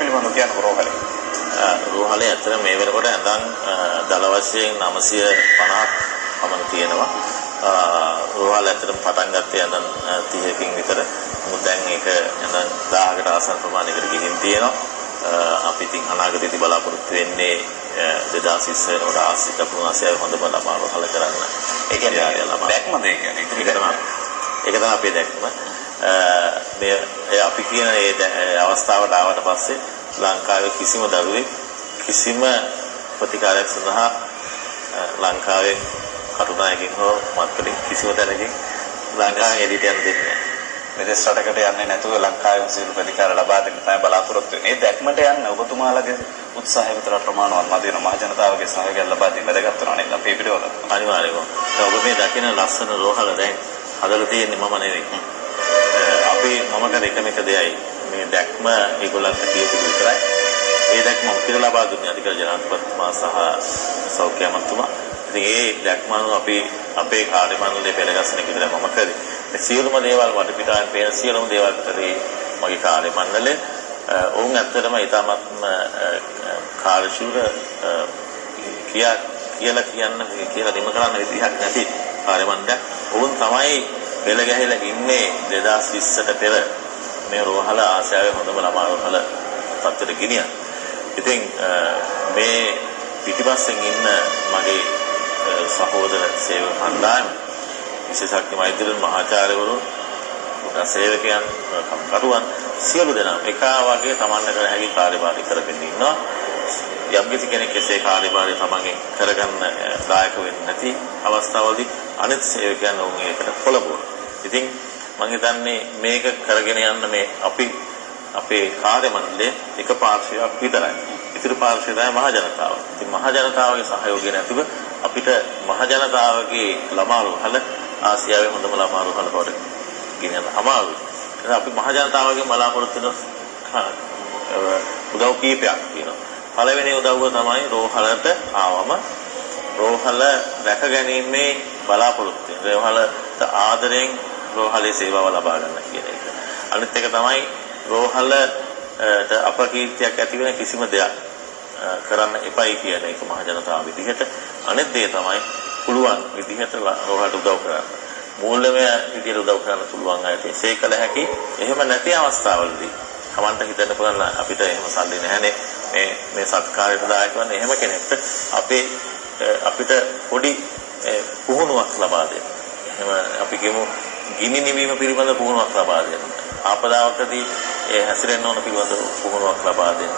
පිළිබඳව කියන රෝහලේ. රෝහලේ ඇත්තට මේ වෙනකොට ඇඳන් දල වශයෙන් 950ක් පමණ තියෙනවා. රෝහල ඇත්තටම පටන් ගත්තේ ඇඳන් 30කින් විතර. මොකද දැන් ඒක ඇඳන් 1000කට ආසන්න ප්‍රමාණයකට ගිහින් තියෙනවා. අපි ඉතින් අනාගතයේදී බලාපොරොත්තු වෙන්නේ 2020 වල ආසිත පුරාසියාවේ හොඳම ළමා රෝහල කරන්න. ඒ කියන්නේ දැක්මද ඒ කියන්නේ ඒක තමයි අපේ දැක්ම. මේ අපි කියන ඒ අවස්ථාවට ආවට පස්සේ ලංකාවේ කිසිම දරුවෙක් කිසිම ප්‍රතිකාරයක් සඳහා ලංකාවේ කටුනායකින් හෝ මත්කලින් කිසිම තැනකින් ලංකාවෙන් එළියට යන්න දෙන්නේ නැහැ. විදේශ රටකට යන්නේ නැතුව ලංකාවේ සියලු ප්‍රතිකාර ලබා දෙන්න තමයි බලාපොරොත්තු වෙන්නේ. ඒ දැක්මට යන්න ඔබතුමාලගේ උත්සාහය විතර ප්‍රමාණවත් මදි වෙන මහ ජනතාවගේ සහයෝගය ලබා දෙන්න වැදගත් වෙනවා නේද? අපේ පිටවල. අනිවාර්යයෙන්ම. ඔබ මේ දකින ලස්සන රෝහල දැන් හදලා තියෙන්නේ මම නෙවෙයි. අපි මම කර එකම එක දෙයයි. මේ දැක්ම ඒගොල්ලන්ට කියපු විතරයි. ඒ දැක්ම අපිට ලබා දුන්නේ අධිකාරී ජනාධිපතිතුමා සහ සෞඛ්‍ය අමාත්‍යතුමා. ඉතින් ඒ දැක්ම අනුව අපි අපේ කාර්ය මණ්ඩලයේ පෙළගස්සන එක විතරයි මම කරේ. මේ සියලුම දේවල් වටපිටාවෙන් පේන සියලුම දේවල් කරේ මගේ කාර්ය මණ්ඩලය. ඔවුන් ඇත්තටම ඊටමත්ම කාර්යශීල කියලා නිම කරන්න විදිහක් නැති කාර්ය මණ්ඩලයක්. ඔවුන් තමයි පෙළ ගැහිලා ඉන්නේ 2020ට පෙර මේ රෝහල ආසියාවේ හොඳම ළමා රෝහල තත්ත්වයට ගෙනියන. ඉතින් මේ පිටිපස්සෙන් ඉන්න මගේ සහෝදර සේවක කණ්ඩායම විශේෂඥ වෛද්‍යවරුන් මහාචාර්යවරුන් සේවකයන් කම්කරුවන් සියලු දෙනා එකා වගේ තමන්ට කර හැකි කාර්යභාරය කරගෙන ඉන්නවා. යම්කිසි කෙනෙක් එසේ කාර්යභාරය තමන්ගෙන් කරගන්න දායක වෙන්නේ නැති අවස්ථාවලදී අනිත් සේවකයන් වුන් ඒකට පොළඹවනවා. ඉතින් මම හිතන්නේ මේක කරගෙන යන්න මේ අපි අපේ කාර්ය මණ්ඩලයේ එක පාර්ශ්වයක් විතරයි. ඉතිරි පාර්ශ්වය තමයි මහ ජනතාව. ඉතින් මහ ජනතාවගේ සහයෝගය නැතිව අපිට මහ ජනතාවගේ ළමා රෝහල ආසියාවේ හොඳම ළමා රෝහල බවට ගෙනියන්න අමාරුයි. එහෙනම් අපි මහ ජනතාවගෙන් බලාපොරොත්තු වෙන උදව් කීපයක් තියෙනවා. පළවෙනි උදව්ව තමයි රෝහලට ආවම රෝහල රැක ගැනීමේ බලාපොරොත්තු වෙන. රෝහලට ආදරෙන් රෝහලේ සේවාව ලබා ගන්න කියන එක. අනිත් එක තමයි රෝහලට අපකීර්තියක් ඇති වෙන කිසිම දෙයක් කරන්න එපයි කියන එක මහ ජනතාව විදිහට. අනිත් දේ තමයි පුළුවන් විදිහට රෝහලට උදව් කරන්න. මූල්‍යමය විදිහට උදව් කරන්න පුළුවන් අයට ඒ කළ හැකි. එහෙම නැති අවස්ථාවලදී කමන්ට හිතන්න පුළුවන් අපිට එහෙම සල්ලි නැහැනේ. මේ සත්කාරයට දායක වන්න එහෙම කෙනෙක්ට අපිට පොඩි පුහුණුවක් ලබා දෙන්න. එහෙම අපි කියමු ගිනි නිවීම පිළිබඳ පුහුණුවක් ලබා දෙන්න. ආපදාවකදී ඒ හැසිරෙන්න ඕන පිළිබඳ පුහුණුවක් ලබා දෙන්න.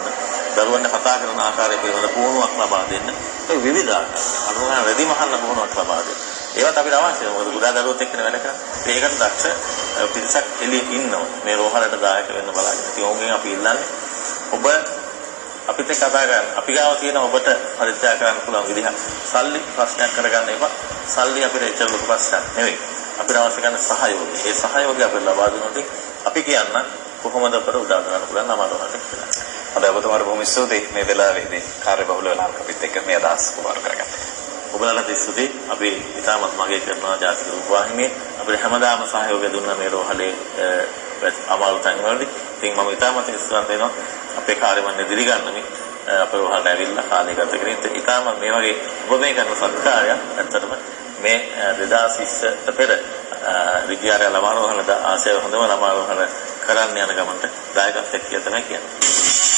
දරුවන්ට කතා කරන ආකාරය පිළිබඳ පුහුණුවක් ලබා දෙන්න. ඒ විවිධ ආකාර රෙදි මහන්න පුහුණුවක් ලබා දෙන්න. ඒවත් අපිට අවශ්‍යයි. මොකද ගුඩා දරුවොත් එක්කන වැඩ කරන්නේ. ඒකට දක්ෂ පිරිසක් එළියේ ඉන්නවා. මේ රෝහලට දායක වෙන්න බලාගෙන. ඉතින් ඔවුන්ගෙන් අපි ඉල්ලන්නේ ඔබ අපිට කතා කරන්න. අපි ගාව තියෙන ඔබට පරිත්‍යාග කරන්න පුළුවන් විදිහ සල්ලි ප්‍රශ්නයක් කරගන්න එපා. සල්ලි අපිට එච්චර ලොකු ප්‍රශ්නයක් නෙවෙයි. අපිට අවශ්‍ය කරන සහයෝගය. ඒ සහයෝගය අපිට ලබා දුන්නොත් අපි කියන්න කොහොමද අපට උදව් කරන්න පුළුවන් අමාරුවට කියලා. හොඳයි ඔබතුමාට බොහොම ස්තුතියි මේ වෙලාවේදී කාර්යබහුල වෙන අපිත් එක්ක මේ අදහස් කුමාර කරගන්න. ඔබලාට ස්තුතියි. අපි ඉතාමත් මගේ කරනවා ජාතික රූපවාහිනියේ අපිට හැමදාම සහයෝගය දුන්න මේ රෝහලේ අමාරු තැන්වලදී. ඉතින් මම ඉතාමත් ස්තුතිවන්ත වෙනවා අපේ කාර්ය මණ්ඩලය දිරිගන්නමින් අපේ රෝහලට ඇවිල්ලා කාලය ගත කරගෙන ඉතාමත් මේ වගේ ඔබ මේ කරන සත්කාරය ඇත්තටම මේ 2020ට පෙර විද්‍යාලය ළමා රෝහලද ආසියාවේ හොඳම ළමා රෝහල කරන්න යන ගමන්ට දායකත්වයක් කියලා තමයි කියන්නේ.